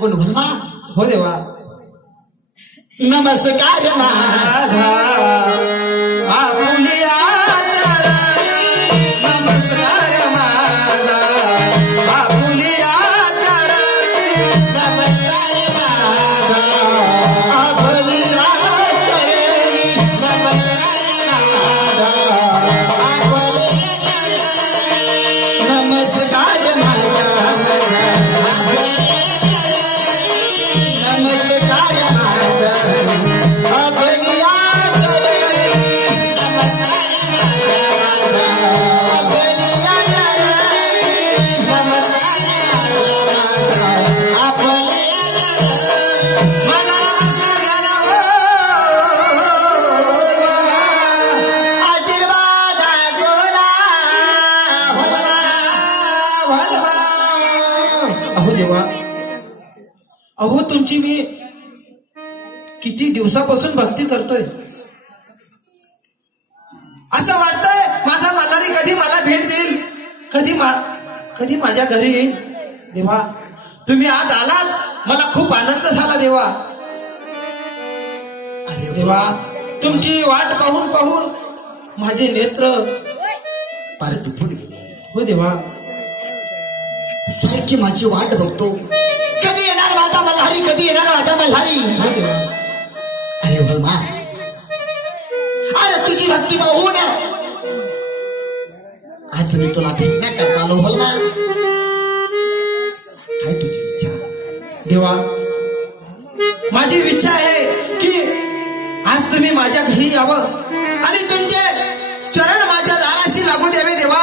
कोण भलमा? हो देवा. नमस्कार माझा आपुलिया चरणी, नमस्कार माझा आपुलिया चरणी, नमस्कार माझा आपुलिया चरणी, नमस्कार माझा आपुलिया चरणी, नमस्कार माझा आपुलिया चरणी, नमस्कार माझा आपुलिया चरणी, नमस्कार माझा आपुलिया चरणी, नमस्कार माझा आपुलिया चरणी. माझा नमस्कार घ्या हो, आशीर्वाद जोरा भलमा भलमा. अहो देवा, अहो तुमची मी किती दिवसापासून भक्ती करतोय. असं वाटतंय माझा मल्हारी कधी मला भेट देईल, कधी माझ्या घरी येईल. देवा तुम्ही आज आलात, मला खूप आनंद झाला देवा. अरे देवा तुमची वाट पाहून पाहून माझे नेत्र पार तुटून गेले. हो देवा. सारखी माझी वाट बघतो, कधी येणार माझा मल्हारी, कधी येणार माझा मल्हारी. हो देवा. अरे भलमा, अरे तुझी भक्ती पाहून आज मी तुला भेटण्याकरता आलो. भलमा काय तुझी इच्छा? देवा माझी इच्छा आहे की आज तुम्ही माझ्या घरी यावं आणि तुमचे चरण माझ्या दाराशी लागू द्यावे. देवा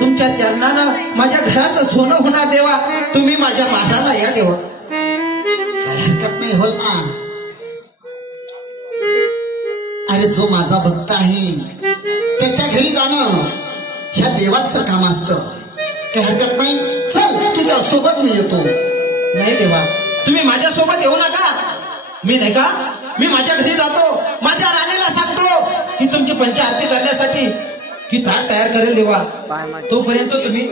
तुमच्या चरणानं माझ्या घराचं सोनं होणार. देवा तुम्ही माझ्या माताला या. देवा काय हरकत नाही भलमा. अरे जो माझा भक्त आहे त्याच्या घरी जाणं ह्या देवाचं काम असतं. काही हरकत नाही, चल तुझ्या सोबत मी येतो. नाही देवा तुम्ही माझ्या सोबत येऊ नका. मी नाही का, मी माझ्या घरी जातो, माझ्या राणीला सांगतो की तुमची पंचारती करण्यासाठी की ताट तयार करेल. देवा तोपर्यंत तुम्ही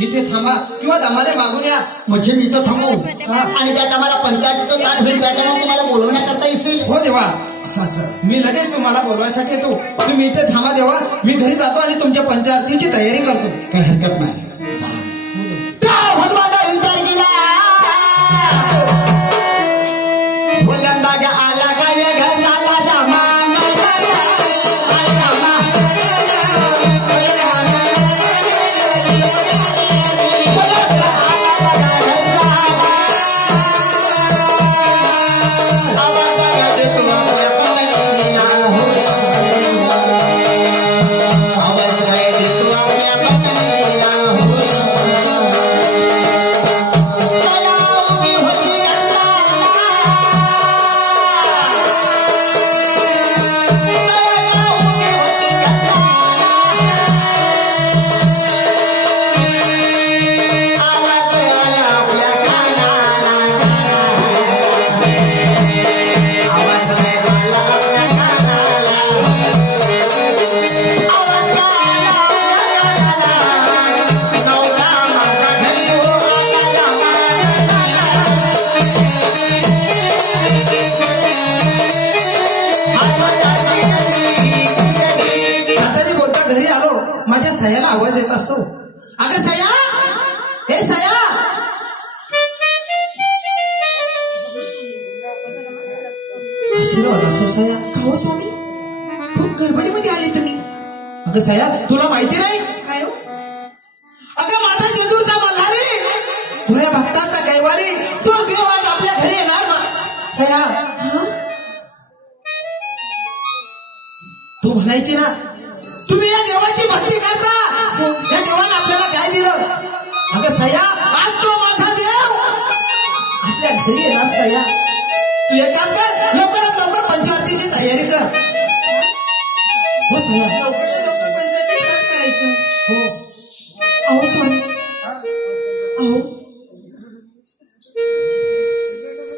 इथे थांबा किंवा दमाले मागून या. म्हणजे मी इथं थांबू आणि त्या टायमाला पंचायतीचं ताट होईल, त्या टायमाला तुम्हाला बोलवण्याकरता येईल. हो देवा. असं मी लगेच तुम्हाला बोलवायसाठी येतो. तुम्ही इथे थांबा देवा, मी घरी जातो आणि तुमच्या पंचारतीची तयारी करतो. काही हरकत नाही. त्या भलमाचा विचार केला, भोलंबाग आला काय घराला जमान. सयाला आवाज देत असतो. अगं सया, हे सया. आशीर्वाद असो सया. का हो स्वामी, खूप गडबडीमध्ये आले तुम्ही. अगं सया तुला माहिती नाही काय हो? अगं माझा जेजूरचा मल्हारी, पुऱ्या भक्ताचा कैवारी, तो देव आज आपल्या घरी येणार ना. सया तू म्हणायची ना, तुम्ही या देवाची भक्ती करता, या देवाने आपल्याला काय दिलं. अगं सया आज तो माझा देव आपल्या घरी येणार. सया तू एक काम कर, लवकरात लवकर पंचारतीची तयारी कर. हो सया, लवकर पंचारती स्टार्ट करायचं. हो. अहो स्वामी, अहो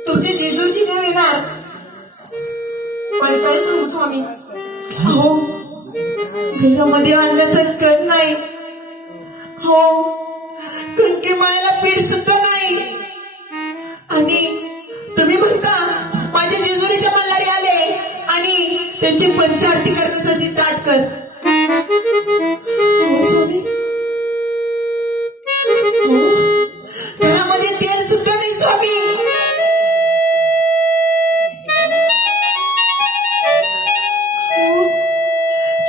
तुमचे जेजूरजी देव येणार. पण काय सांगू स्वामी, अहो घरामध्ये आणण्याचं कण नाही. हो कणके मायला पीठ सुद्धा नाही. आणि तुम्ही म्हणता माझ्या जेजुरीच्या मल्हारी आले आणि त्यांची पंचारती करण्यासाठी ताट कर. स्वामी घरामध्ये तेल सुद्धा नाही स्वामी.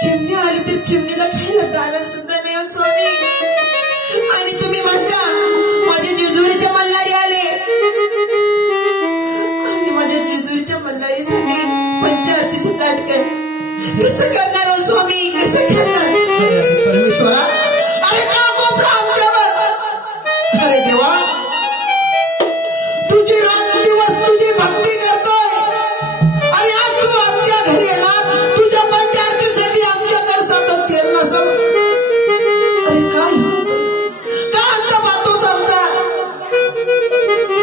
चिमणी आली तर चिमणीला खायला दाना सुद्धा नाही स्वामी. आणि तुम्ही म्हणता माझ्या जेजुरीच्या मल्हारी आले आणि माझ्या जेजुरीच्या मल्हारीसाठी पंचारतीचं ताट कर. कसं करणार हो स्वामी, कसं करणार? परमेश्वरा, अरे का कोपला आमच्यावर? अरे देवा, तुझी रात दिवस तुझी भक्ती करतोय आणि आज तू आमच्या घरी येणार तुझ्या पंचारतीसाठी आमच्याकडे सतत तेल नसल. अरे काय होतं, का अंत पाहतोस आमचा?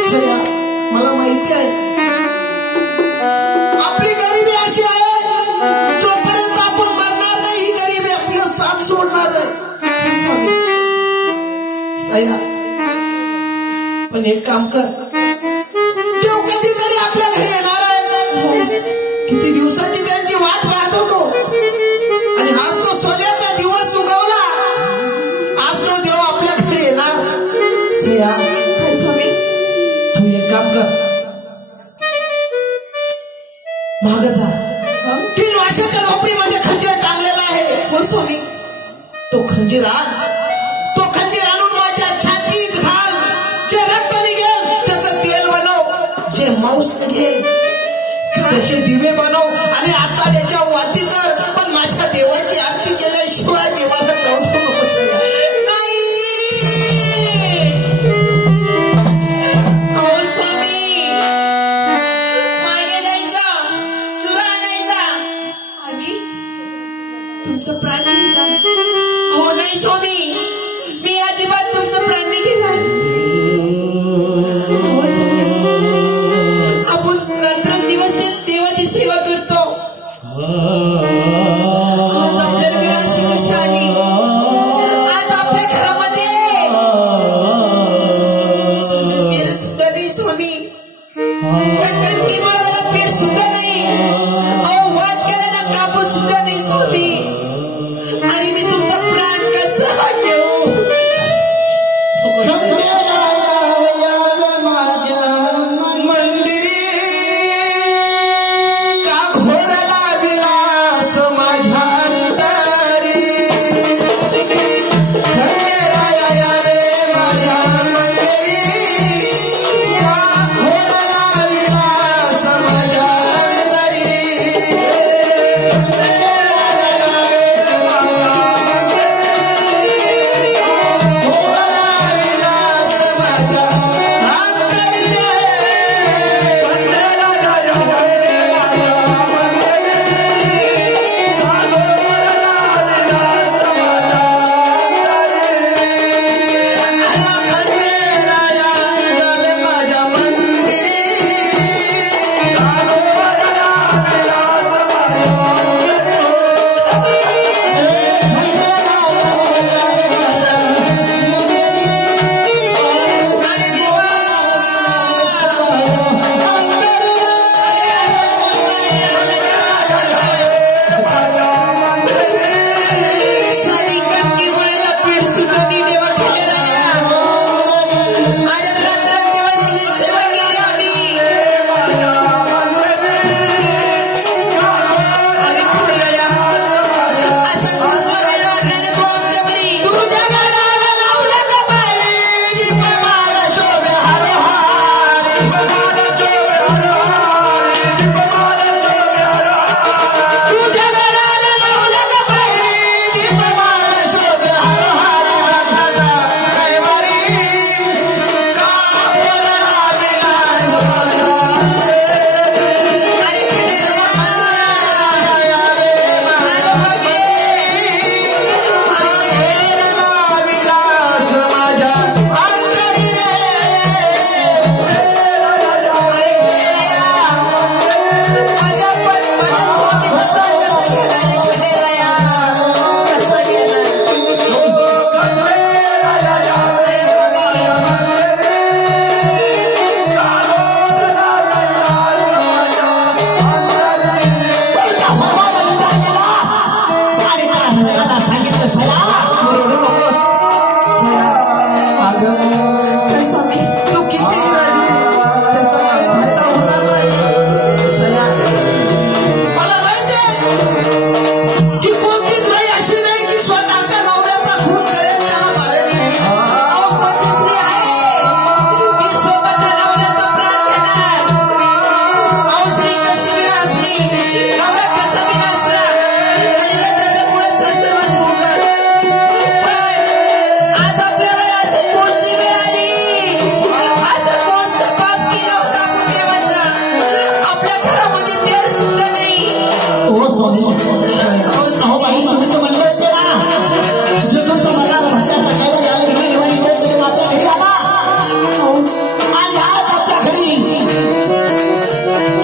सया, मला माहिती आहे आपली गरिबी अशी आहे जोपर्यंत आपण मरणार नाही ही गरिबी आपलं साथ सोडणार नाही. सया, पण एक काम कर, देव कधीतरी आपल्या घरी येणार आहे. किती दिवसाची त्यांची वाट पाहत होतो आणि आज तो सोन्याचा दिवस उगवला. आज तो देव आपल्या घरी येणार. सया, काय स्वामी, तू एक काम कर, माग जा. 3 वर्षाच्या झोपडीमध्ये खंजीर टांगलेला आहे. हो स्वामी. तो खंजीर आणून माझ्या छातीत घाल. जे रक्त निघेल त्याचं तेल बनव, जे मांस निघेल त्याचे दिवे बनव आणि आता त्याच्या वाती कर. पण माझ्या देवाची आरती केल्याशिवाय देवाला नव्हतं नकोस. नाही हो स्वामी, मागे जायचं, सुरा आणायचा आणि तुमचं प्राण घ्यायचा. हो नाही स्वामी, मी अजिबात तुमचं प्राण नाही घेणार. हो स्वामी, आपण रात्रंदिवस देवाची सेवा करतो. आज आपल्याला वेळ अशी कशी आली? आज आपल्या घरामध्ये तेल सुद्धा नाही स्वामी. कणकणी मळायला पीठ सुद्धा नाही. वाद करायला कापूस सुद्धा नाही स्वामी. आणि मी तुमचा प्राण कसा ठेवू? माझ्या मंदिरी का घोरला विलास माझ्या अंतरी. खंडेराया यावे माझ्या मंदिरी का घोरला विलास माझ्या अंतरी.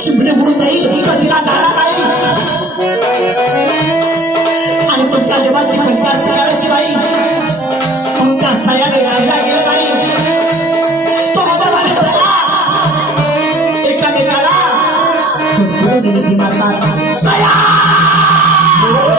शिंपले बुडून जाईल तर तिला दाना नाही आणि तुमच्या देवाची पंचारती करायची नाही तुमच्या सयाने राहिला गेलं नाही तो मधोमध सया एकामेकाला विनंती मारतात सया हो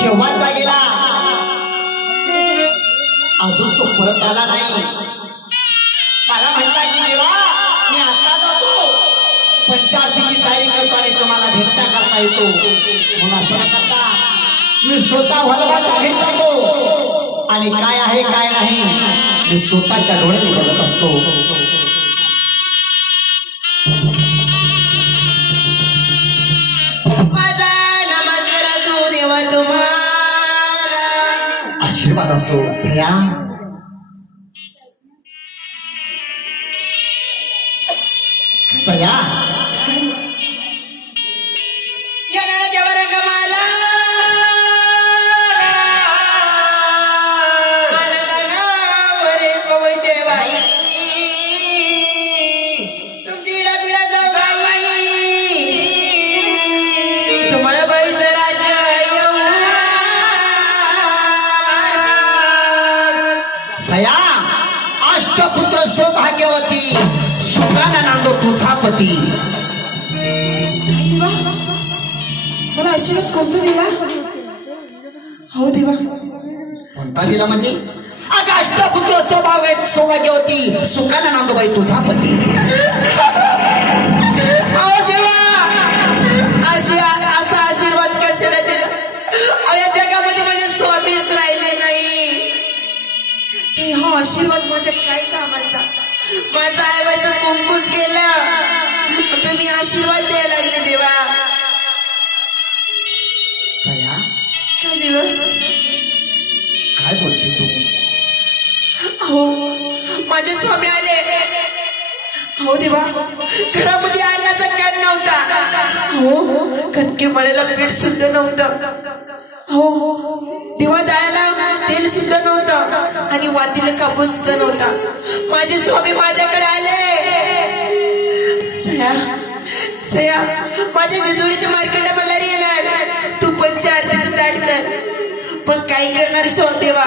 केव्हाचा गेला अजून तो परत आला नाही. मला म्हणता की देवा मी आता जातो पंचायतीची तयारी करतो आणि तुम्हाला भेटता करता येतो म्हणून असं न करता मी स्वतः वल्लभाच्या घरी जातो आणि काय आहे काय नाही मी स्वतःच्या डोळ्याने बघत असतो. माझा नमस्कार असो देवा तुम्हाला आशीर्वाद असो. सया सया येणारा देवा रंगमाला आनंदानावरे पवळते बाई तुमची डबिळा जाऊ बाई तुम्हाला बाईचं राज्य सया अष्टपुत्र सौभाग्यवती सुखाना नांदो तुझा पती. देवा मला आशीर्वाद कोणता दिला हो देवा कोणता दिला म्हणजे अगं अष्टपुत्र सौभाग्यवती सुखाना नांदोबाई तुझा पती. अहो देवा असा आशीर्वाद कशाला दिला. अहो या जगामध्ये माझे स्वामीच राहिले नाही. हा आशीर्वाद माझ्या काय कामाचा. माझा आईबाचं कुंकूच गेलं तुम्ही आशीर्वाद द्यायला लागले देवा. सया काय देवा काय बोलते तू. अहो माझे स्वामी आले. हो देवा घरामध्ये आणण्याचा कण नव्हता. हो कणके मळायला पीठ सुद्धा नव्हतं. हो दिवा जाळायला तेल सुद्धा नव्हतं आणि वातीला कापूस सुद्धा नव्हता. माझे स्वामी माझ्याकडे आले. सया सया माझ्या जेजुरीच्या मार्केटला मला येणार तू पंचारतीचं ताट कर. पण काय करणारी सो देवा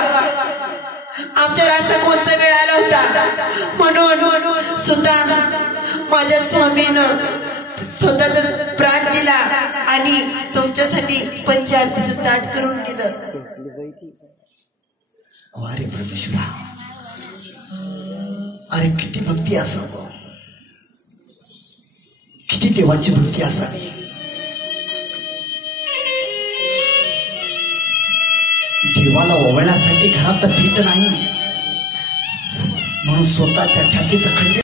आमच्या रास्ता कोणचा वेळ आला होता म्हणून सुद्धा माझ्या स्वामीनं स्वतःचा प्राण दिला आणि तुमच्यासाठी पंचारतीचं ताट करून दिलं. अरे परमेश्वरा अरे किती भक्ती असावं किती देवाची भक्ती असावी. देवाला ओवळण्यासाठी घरात पीठ नाही म्हणून स्वतःच्या छातीत